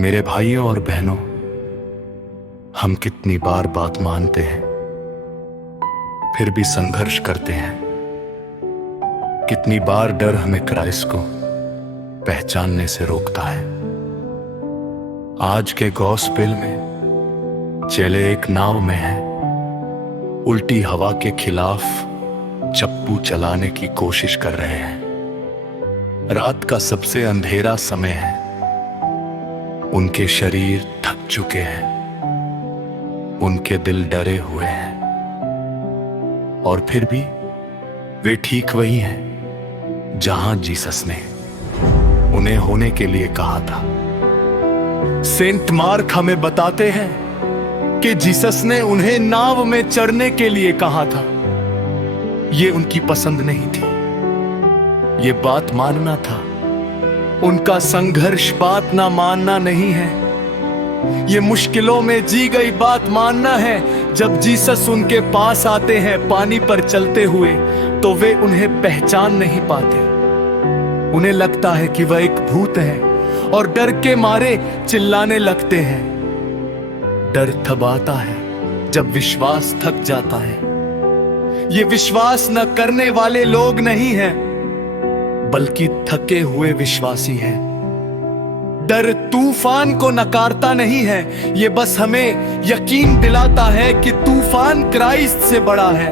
मेरे भाइयों और बहनों, हम कितनी बार बात मानते हैं फिर भी संघर्ष करते हैं। कितनी बार डर हमें क्राइस्ट को पहचानने से रोकता है। आज के गॉस्पेल में चेले एक नाव में हैं, उल्टी हवा के खिलाफ चप्पू चलाने की कोशिश कर रहे हैं। रात का सबसे अंधेरा समय है, उनके शरीर थक चुके हैं, उनके दिल डरे हुए हैं, और फिर भी वे ठीक वही हैं जहां जीसस ने उन्हें होने के लिए कहा था। सेंट मार्क हमें बताते हैं कि जीसस ने उन्हें नाव में चढ़ने के लिए कहा था। यह उनकी पसंद नहीं थी, यह बात मानना था। उनका संघर्ष बात ना मानना नहीं है, ये मुश्किलों में जी गई बात मानना है। जब जीसस उनके पास आते हैं पानी पर चलते हुए, तो वे उन्हें पहचान नहीं पाते। उन्हें लगता है कि वह एक भूत है और डर के मारे चिल्लाने लगते हैं। डर तब आता है जब विश्वास थक जाता है। ये विश्वास न करने वाले लोग नहीं हैं, बल्कि थके हुए विश्वासी हैं। डर तूफान को नकारता नहीं है, ये बस हमें यकीन दिलाता है कि तूफान क्राइस्ट से बड़ा है।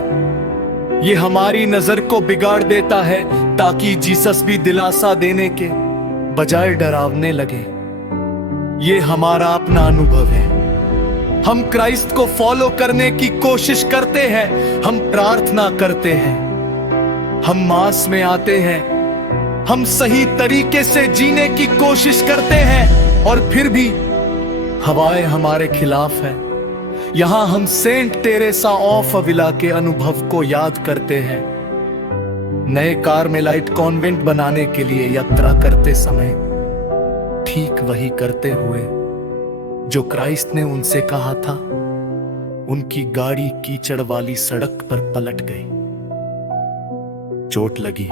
ये हमारी नजर को बिगाड़ देता है ताकि जीसस भी दिलासा देने के बजाय डरावने लगे। ये हमारा अपना अनुभव है। हम क्राइस्ट को फॉलो करने की कोशिश करते हैं, हम प्रार्थना करते हैं, हम मास में आते हैं, हम सही तरीके से जीने की कोशिश करते हैं, और फिर भी हवाएं हमारे खिलाफ है। यहां हम सेंट तेरेसा ऑफ अविला के अनुभव को याद करते हैं। नए कार्मेलाइट कॉन्वेंट बनाने के लिए यात्रा करते समय ठीक वही करते हुए जो क्राइस्ट ने उनसे कहा था, उनकी गाड़ी कीचड़ वाली सड़क पर पलट गई। चोट लगी,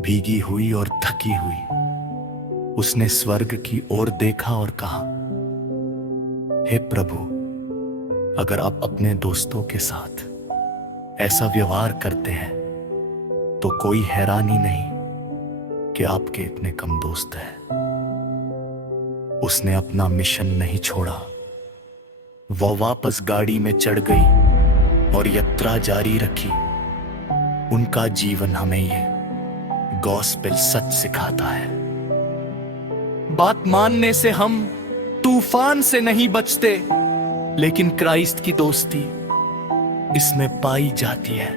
भीगी हुई और थकी हुई, उसने स्वर्ग की ओर देखा और कहा, हे प्रभु, अगर आप अपने दोस्तों के साथ ऐसा व्यवहार करते हैं तो कोई हैरानी नहीं कि आपके इतने कम दोस्त हैं। उसने अपना मिशन नहीं छोड़ा, वह वापस गाड़ी में चढ़ गई और यात्रा जारी रखी। उनका जीवन हमें ये गॉस्पेल सच सिखाता है। बात मानने से हम तूफान से नहीं बचते, लेकिन क्राइस्ट की दोस्ती इसमें पाई जाती है।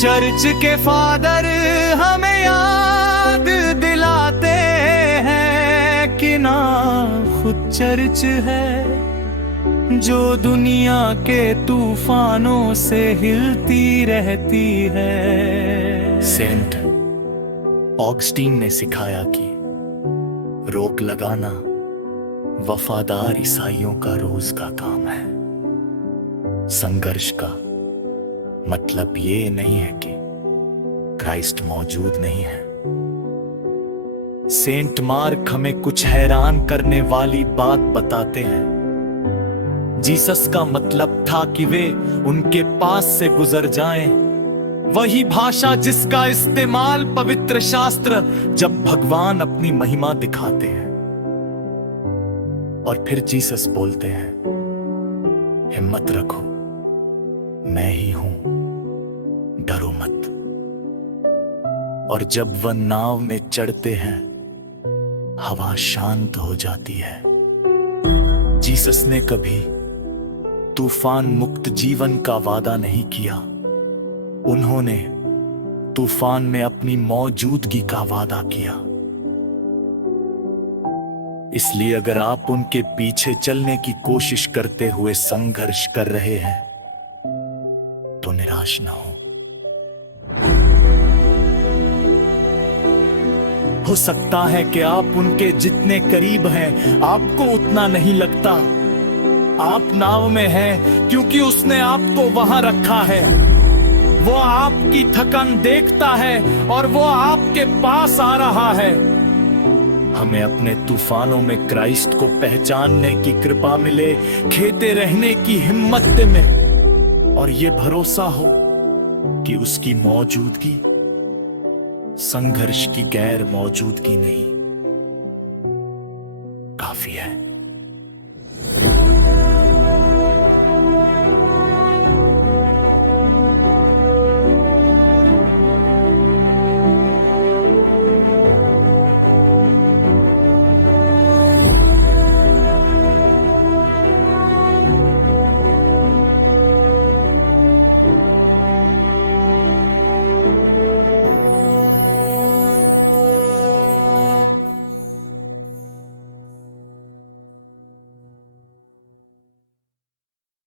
चर्च के फादर हमें याद दिलाते हैं कि ना खुद चर्च है जो दुनिया के तूफानों से हिलती रहती है। सेंट ऑगस्टीन ने सिखाया कि रोक लगाना वफादार ईसाइयों का रोज का काम है। संघर्ष का मतलब ये नहीं है कि क्राइस्ट मौजूद नहीं है। सेंट मार्क हमें कुछ हैरान करने वाली बात बताते हैं। जीसस का मतलब था कि वे उनके पास से गुजर जाएं। वही भाषा जिसका इस्तेमाल पवित्र शास्त्र जब भगवान अपनी महिमा दिखाते हैं। और फिर जीसस बोलते हैं, हिम्मत रखो, मैं ही हूं, डरो मत। और जब वह नाव में चढ़ते हैं, हवा शांत हो जाती है। जीसस ने कभी तूफान मुक्त जीवन का वादा नहीं किया, उन्होंने तूफान में अपनी मौजूदगी का वादा किया। इसलिए अगर आप उनके पीछे चलने की कोशिश करते हुए संघर्ष कर रहे हैं, तो निराश न हो सकता है कि आप उनके जितने करीब हैं, आपको उतना नहीं लगता, आप नाव में हैं क्योंकि उसने आपको वहां रखा है। वो आपकी थकन देखता है और वो आपके पास आ रहा है। हमें अपने तूफानों में क्राइस्ट को पहचानने की कृपा मिले, खेते रहने की हिम्मत में, और ये भरोसा हो कि उसकी मौजूदगी संघर्ष की गैर मौजूदगी नहीं, काफी है।